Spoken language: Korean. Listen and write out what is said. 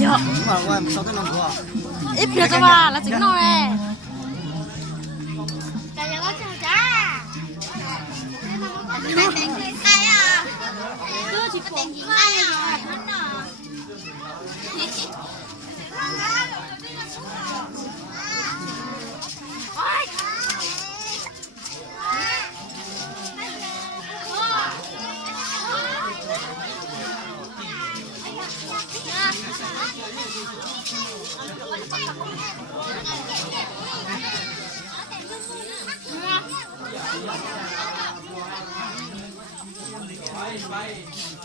Dạ. Mà qua sao tới năm qua. Ít việc cho bà là chính nó nè. Bye.